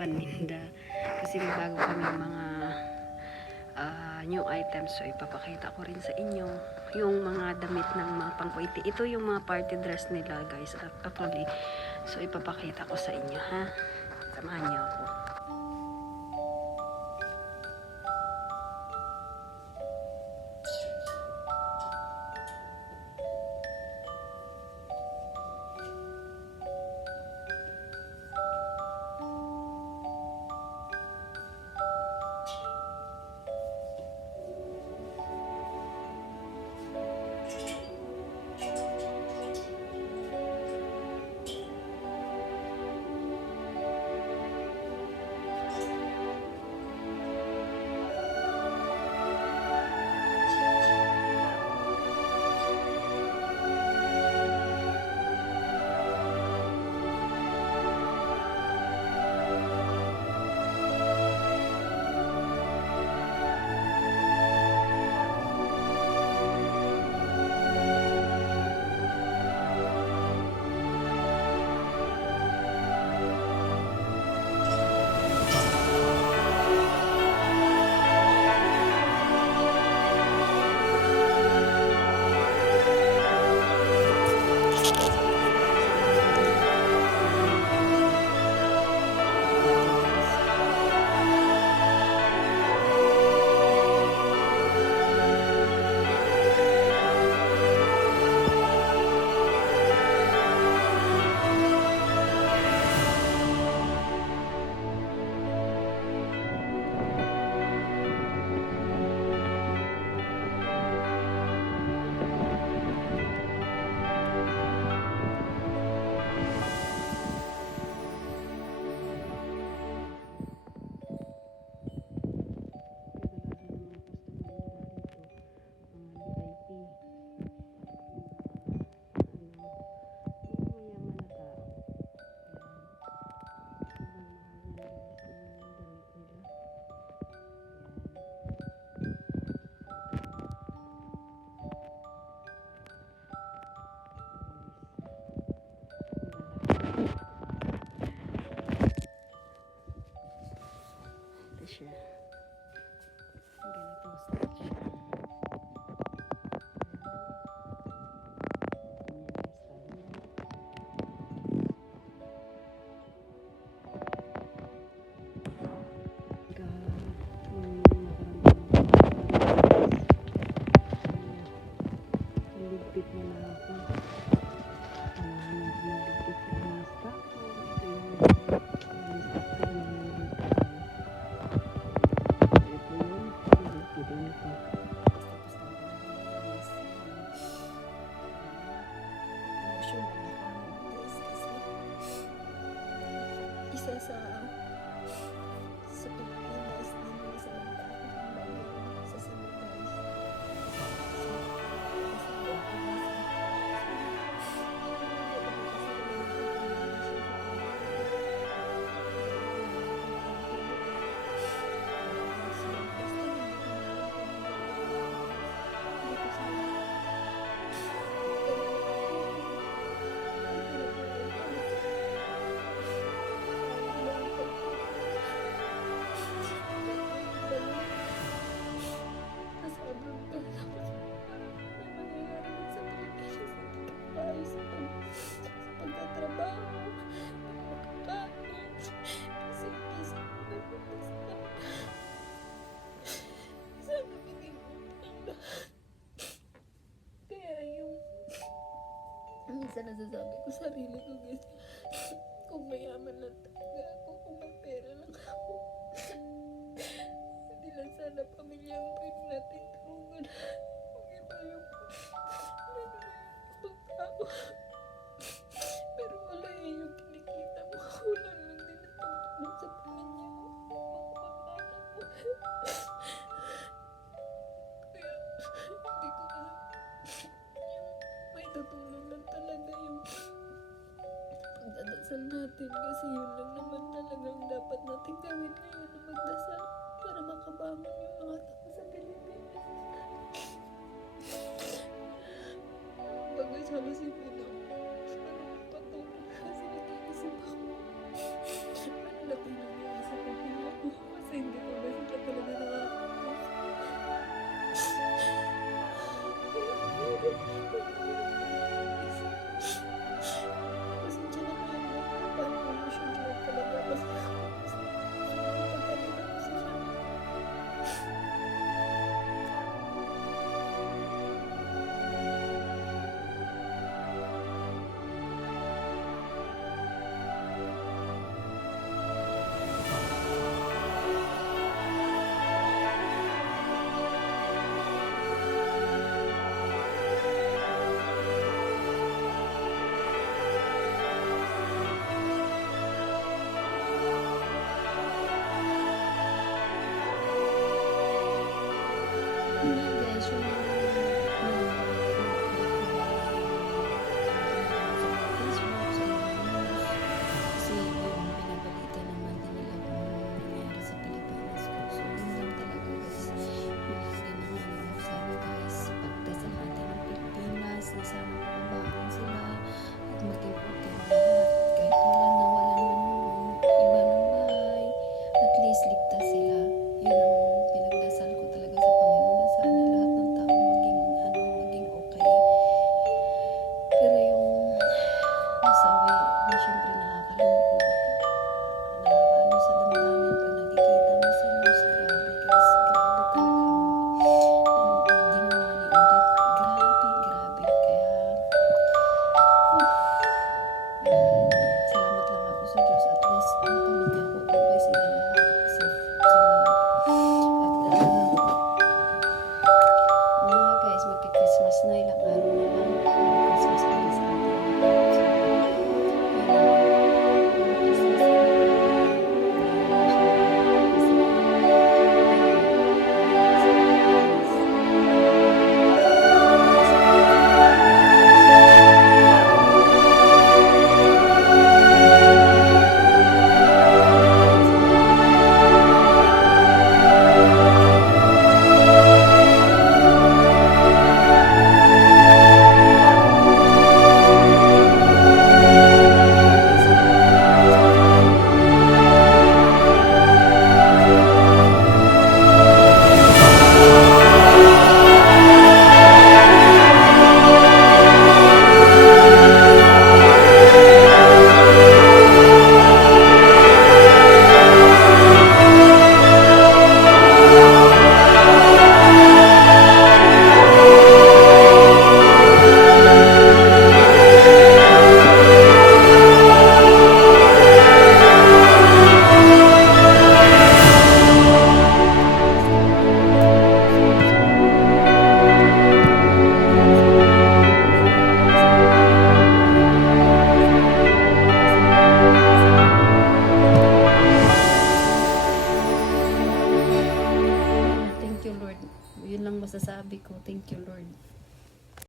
paninda. Kasi may bago kami mga new items. So ipapakita ko rin sa inyo yung mga damit ng mga pangkuiti. Ito yung mga party dress nila guys actually. So ipapakita ko sa inyo ha. Samahan niyo ako. Siya. Ganitong style siya. Ligpit na lang ako. Ligpit sa mga stock. Ito yung stock ko na isa sa Pilipinas din sa Mandaco sa Silipas. Minsan nasasabi ko sa sarili ko guys, kung mayaman lang talaga ako, kung may pera lang ako, hindi lang sana pamilya ang pwede natin tulungan. Kung iba yung ibang tao. Pero wala yung kinikita mo, kulang lang din ang pagtulong sa pamilya mo, mga kamag-anak mo. Kaya hindi ko alam yung may tutulong lang talaga yung pagdadasal natin, kasi yun lang naman talagang dapat natin gawin ngayon, na magdasal para makabangon yung mga tao sa Pilipinas. Pag-asama si Pino, sana patuloy kasi nag-iisip ako. Ano na pinangyari sabi ko, thank you Lord.